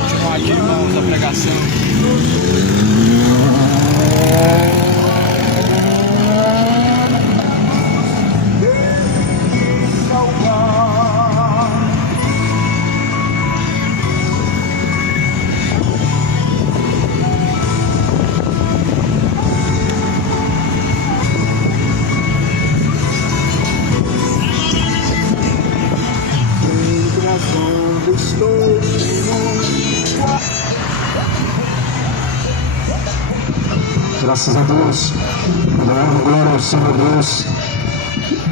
continuar aqui, irmãos, a pregação. Graças a Deus, glória ao Senhor Deus,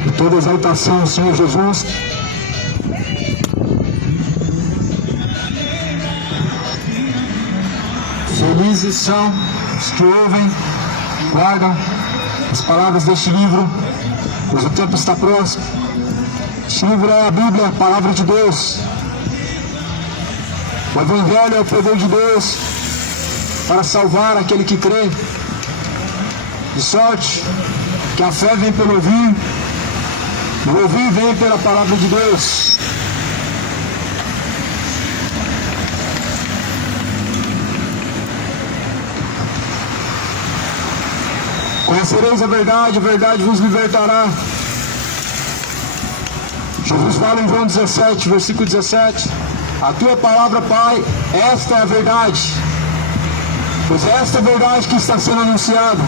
e toda exaltação ao Senhor Jesus. Felizes são os que ouvem, guardam as palavras deste livro, pois o tempo está próximo. Este livro é a Bíblia, a palavra de Deus. O Evangelho é o poder de Deus para salvar aquele que crê. De sorte que a fé vem pelo ouvir, o ouvir vem pela palavra de Deus. Conhecereis a verdade vos libertará. Jesus fala em João 17, versículo 17: a tua palavra, Pai, esta é a verdade. Pois é esta verdade que está sendo anunciada.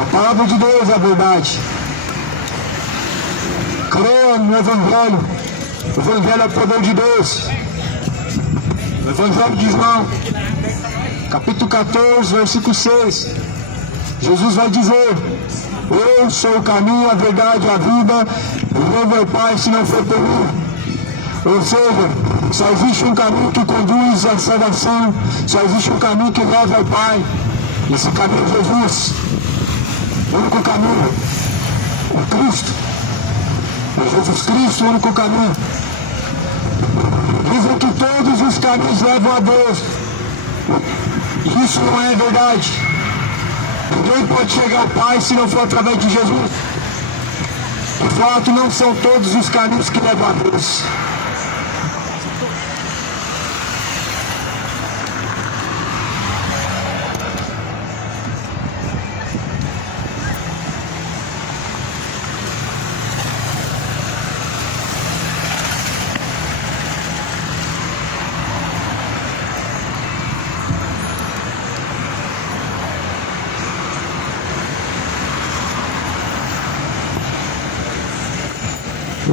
A palavra de Deus é a verdade. Creia no Evangelho. O Evangelho é o poder de Deus. O Evangelho de João, capítulo 14, versículo 6. Jesus vai dizer: eu sou o caminho, a verdade e a vida. Eu não vou ao Pai se não for por mim. Ou seja, só existe um caminho que conduz à salvação. Só existe um caminho que leva ao Pai. Esse caminho é Jesus. O único caminho é Cristo. É Jesus Cristo, o único caminho. Dizem que todos os caminhos levam a Deus. E isso não é verdade. Ninguém pode chegar ao Pai se não for através de Jesus. De fato, não são todos os caminhos que levam a Deus.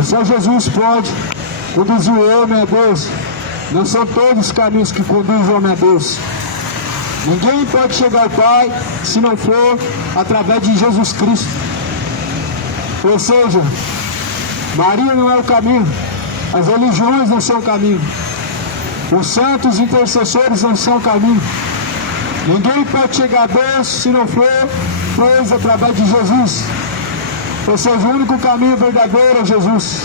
Só Jesus pode conduzir o homem a Deus. Não são todos os caminhos que conduzem o homem a Deus. Ninguém pode chegar ao Pai se não for através de Jesus Cristo. Ou seja, Maria não é o caminho, as religiões não são o caminho, os santos intercessores não são o caminho. Ninguém pode chegar a Deus se não for pois através de Jesus. Ou seja, o único caminho verdadeiro é Jesus.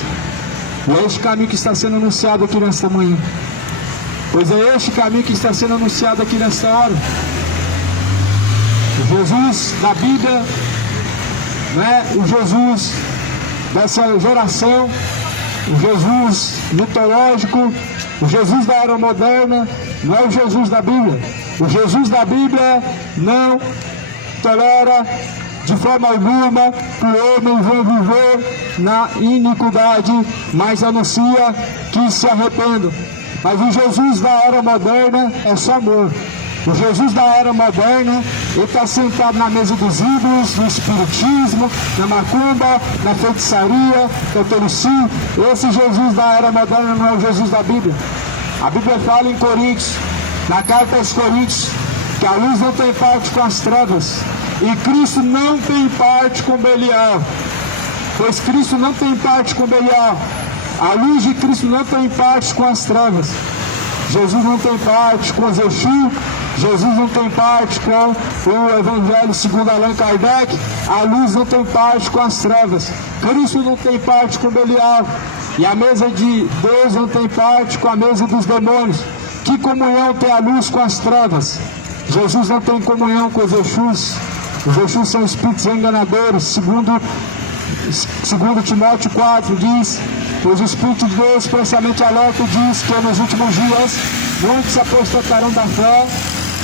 E é este caminho que está sendo anunciado aqui nesta manhã. Pois é este caminho que está sendo anunciado aqui nesta hora. O Jesus da Bíblia, não é o Jesus dessa geração, o Jesus mitológico, o Jesus da era moderna, não é o Jesus da Bíblia. O Jesus da Bíblia não tolera de forma alguma que o homem vai viver na iniquidade, mas anuncia que se arrependam. Mas o Jesus da era moderna é só amor. O Jesus da era moderna, ele está sentado na mesa dos ídolos, no espiritismo, na macumba, na feitiçaria, no catolicismo. Esse Jesus da era moderna não é o Jesus da Bíblia. A Bíblia fala em Coríntios, na carta aos Coríntios, que a luz não tem parte com as trevas. E Cristo não tem parte com Belial, pois Cristo não tem parte com Belial. A luz de Cristo não tem parte com as trevas. Jesus não tem parte com Exu. Jesus não tem parte com o Evangelho segundo Allan Kardec. A luz não tem parte com as trevas. Cristo não tem parte com Belial. E a mesa de Deus não tem parte com a mesa dos demônios. Que comunhão tem a luz com as trevas? Jesus não tem comunhão com os Exus. Os Exus são espíritos enganadores, segundo Timóteo 4 diz pois o Espírito de Deus, expressamente alerta, diz que nos últimos dias muitos apostatarão da fé,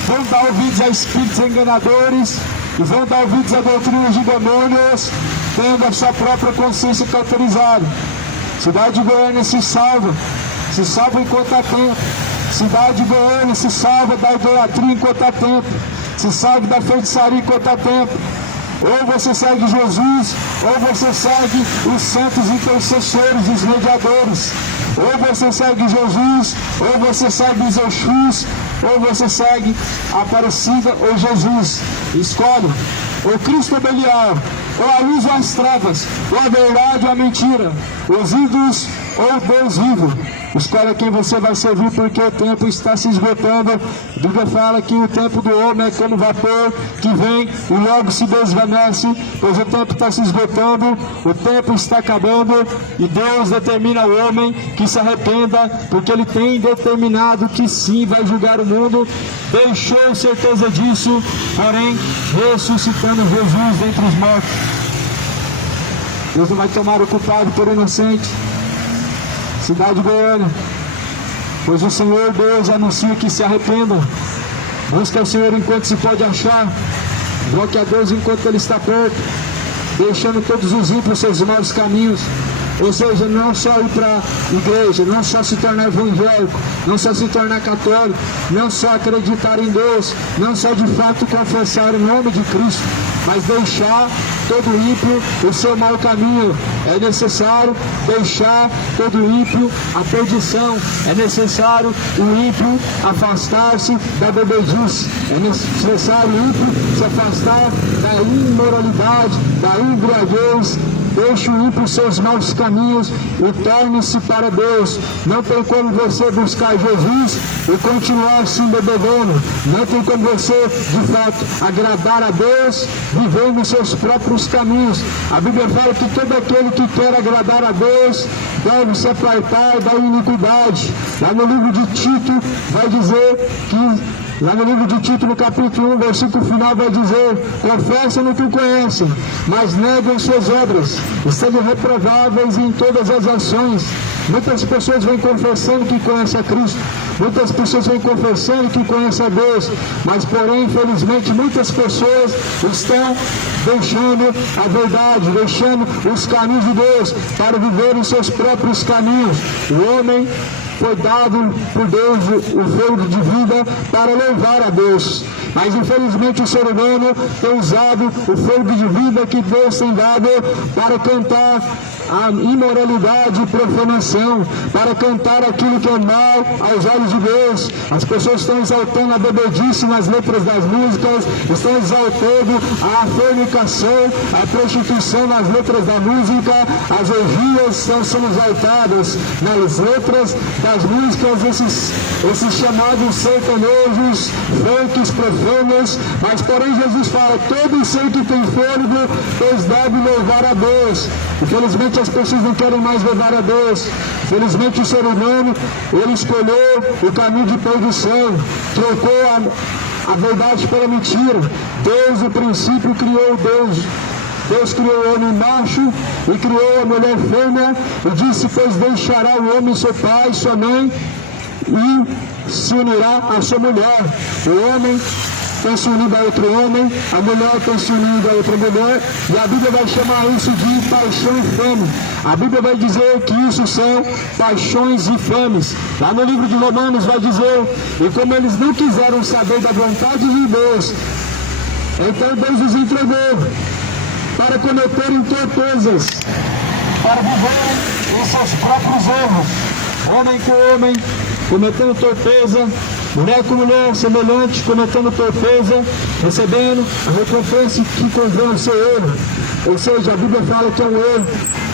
vão dar ouvidos a espíritos enganadores e vão dar ouvidos a doutrinas de demônios, tendo a sua própria consciência cauterizada. Cidade de Goiânia se salva enquanto há tempo. Cidade de Goiânia se salva da idolatria enquanto há tempo. Se salva da feitiçaria enquanto há tempo. Ou você segue Jesus, ou você segue os santos intercessores, os mediadores. Ou você segue Jesus, ou você segue os Exus, ou você segue a Aparecida ou Jesus. Escolhe ou Cristo ou Belial, ou a luz ou as trevas, ou a verdade ou a mentira, os ídolos ou Deus vivo. Escolha quem você vai servir, porque o tempo está se esgotando. A Bíblia fala que o tempo do homem é como vapor que vem e logo se desvanece, pois o tempo está se esgotando, o tempo está acabando, e Deus determina ao homem que se arrependa, porque Ele tem determinado que sim, vai julgar o mundo. Deixou certeza disso, porém ressuscitando Jesus dentre os mortos. Deus não vai tomar o culpado por inocente. Cidade de Goiânia, pois o Senhor Deus anuncia que se arrependam. Busca o Senhor enquanto se pode achar, invoque a Deus enquanto Ele está perto, deixando todos os ímpios seus maus caminhos. Ou seja, não só ir para a igreja, não só se tornar evangélico, não só se tornar católico, não só acreditar em Deus, não só de fato confessar o nome de Cristo, mas deixar todo ímpio o seu mau caminho. É necessário deixar todo ímpio a perdição. É necessário o ímpio afastar-se da bebedice. É necessário o ímpio se afastar da imoralidade, da embriaguez. Deixe o ímpio seus maus caminhos e torne-se para Deus. Não tem como você buscar Jesus e continuar assim bebendo. Não tem como você, de fato, agradar a Deus vivendo os seus próprios caminhos. A Bíblia fala que todo aquele que quer agradar a Deus deve se apartar da iniquidade. Lá no livro de Tito vai dizer que lá no livro de Tito, no capítulo 1, versículo final, vai dizer: confessam o que o conhecem, mas negam suas obras, estando reprováveis em todas as ações. Muitas pessoas vêm confessando que conhecem a Cristo, muitas pessoas vêm confessando que conhecem a Deus, mas porém, infelizmente, muitas pessoas estão deixando a verdade, deixando os caminhos de Deus para viver os seus próprios caminhos. O homem foi dado por Deus o fôlego de vida para louvar a Deus, mas infelizmente o ser humano tem usado o fôlego de vida que Deus tem dado para cantar a imoralidade e profanação, para cantar aquilo que é mal aos olhos de Deus. As pessoas estão exaltando a bebedice nas letras das músicas, estão exaltando a fornicação, a prostituição nas letras da música, as orgias estão sendo exaltadas nas letras das músicas, esses chamados sertanejos, funks, profanos. Mas porém Jesus fala: todo ser que tem fôlego, pois deve louvar a Deus. Infelizmente as pessoas não querem mais louvar a Deus. Infelizmente o ser humano, ele escolheu o caminho de perdição, trocou a verdade pela mentira. Deus, no princípio, criou Deus criou o homem macho e criou a mulher fêmea, e disse: pois deixará o homem seu pai e sua mãe e se unirá à sua mulher. O homem tem se unido a outro homem, a mulher tem se unido a outra mulher, e a Bíblia vai chamar isso de paixão infame. A Bíblia vai dizer que isso são paixões infames. Lá no livro de Romanos vai dizer: e como eles não quiseram saber da vontade de Deus, então Deus os entregou para cometerem torpezas, para viverem os seus próprios erros. Homem com homem, cometendo torpeza, mulher com mulher, semelhante, cometendo torpeza, recebendo a recompensa que convém ao seu erro. Ou seja, a Bíblia fala que é um erro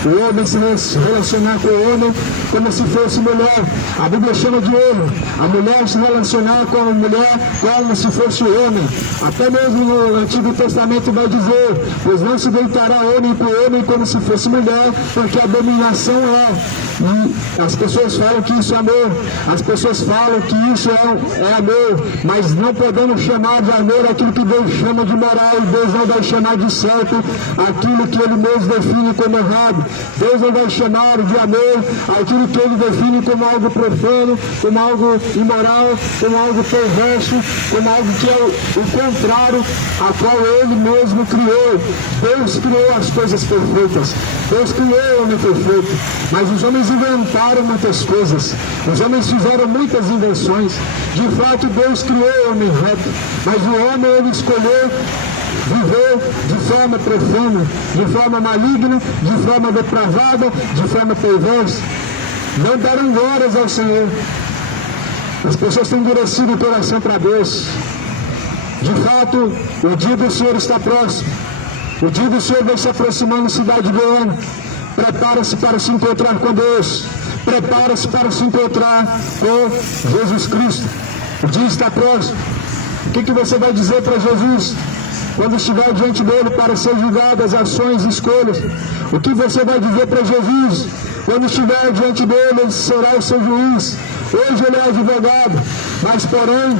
o homem se relacionar com o homem como se fosse mulher. A Bíblia chama de erro a mulher se relacionar com a mulher como se fosse o homem. Até mesmo no Antigo Testamento vai dizer: pois não se deitará homem com homem como se fosse mulher, porque a abominação é. E as pessoas falam que isso é amor, as pessoas falam que isso é amor, mas não podemos chamar de amor aquilo que Deus chama de moral, e Deus não vai chamar de certo aquilo que Ele mesmo define como errado. Deus não vai chamar de amor aquilo que Ele define como algo profano, como algo imoral, como algo perverso, como algo que é o contrário a qual Ele mesmo criou. Deus criou as coisas perfeitas, Deus criou o homem perfeito, mas os homens inventaram muitas coisas, os homens fizeram muitas invenções. De fato, Deus criou o homem reto, mas o homem ele escolheu viver de forma profana, de forma maligna, de forma depravada, de forma perversa. Não deram glórias ao Senhor. As pessoas têm endurecido o coração para Deus. De fato, o dia do Senhor está próximo. O dia do Senhor vai se aproximando, cidade de Goiânia. Prepara-se para se encontrar com Deus. Prepara-se para se encontrar com Jesus Cristo. O dia está próximo. O que você vai dizer para Jesus quando estiver diante dele para ser julgado as ações e escolhas? O que você vai dizer para Jesus quando estiver diante dele? Ele será o seu juiz. Hoje ele é advogado, mas porém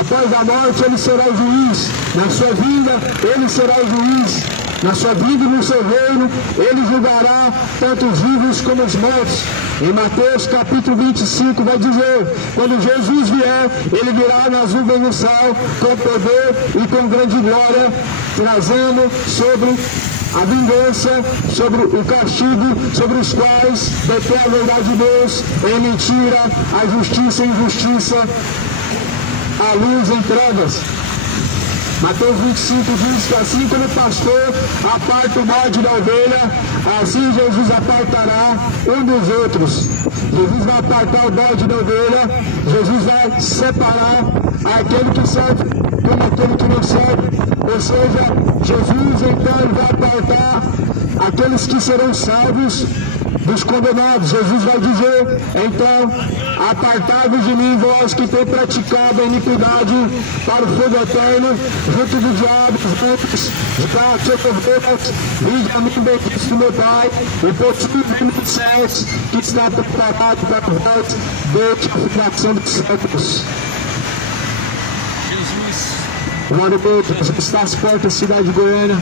após a morte ele será o juiz. Na sua vida ele será o juiz. Na sua vida e no seu reino ele julgará tanto os vivos como os mortos. Em Mateus capítulo 25 vai dizer: quando Jesus vier, ele virá nas nuvens do céu com poder e com grande glória, trazendo sobre a vingança, sobre o castigo, sobre os quais detém a verdade de Deus em mentira, a justiça em injustiça, a luz em trevas. Mateus 25 diz que assim como o pastor aparta o bode da ovelha, assim Jesus apartará um dos outros. Jesus vai apartar o bode da ovelha, Jesus vai separar aquele que serve como aquele que não serve. Ou seja, Jesus então ele vai apartar aqueles que serão salvos dos condenados. Jesus vai dizer, então, apartai-vos de mim, vós que tem praticado a iniquidade, para o fogo eterno, junto do diabo, juntos, de cá, socorreras, vinde a mim, bendito do meu Pai, e possui o reino dos céus, que está preparado para vós, desde a fundação dos séculos. Glória a Deus, Jesus está às portas da cidade de Goiânia,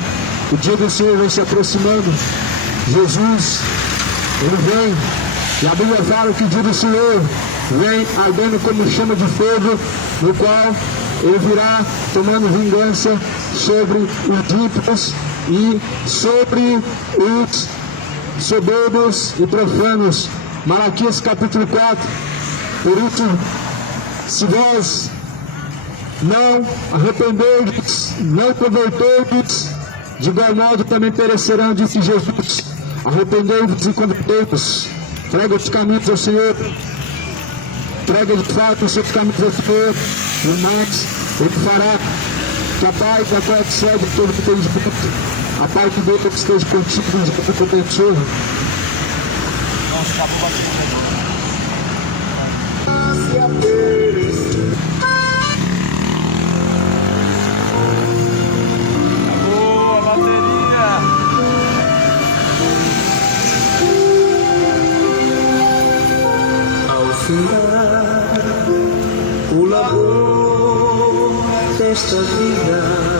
o dia do Senhor vai se aproximando. Jesus, ele vem, e a Bíblia fala que o dia do Senhor vem ardendo como chama de fogo, no qual ele virá tomando vingança sobre os ímpios e sobre os soberbos e profanos. Malaquias capítulo 4. Por último, se vós não arrependerdes, não converterdes, de igual modo também perecerão, disse Jesus. Arrependei-vos e convertei-vos. Traga os caminhos ao Senhor. Traga de fato os seus caminhos ao Senhor. E mais, Ele fará que a paz da qual excede todo entendimento, a paz de Deus que esteja contigo e te abençoe. Boa bateria! Ao final, o labor desta vida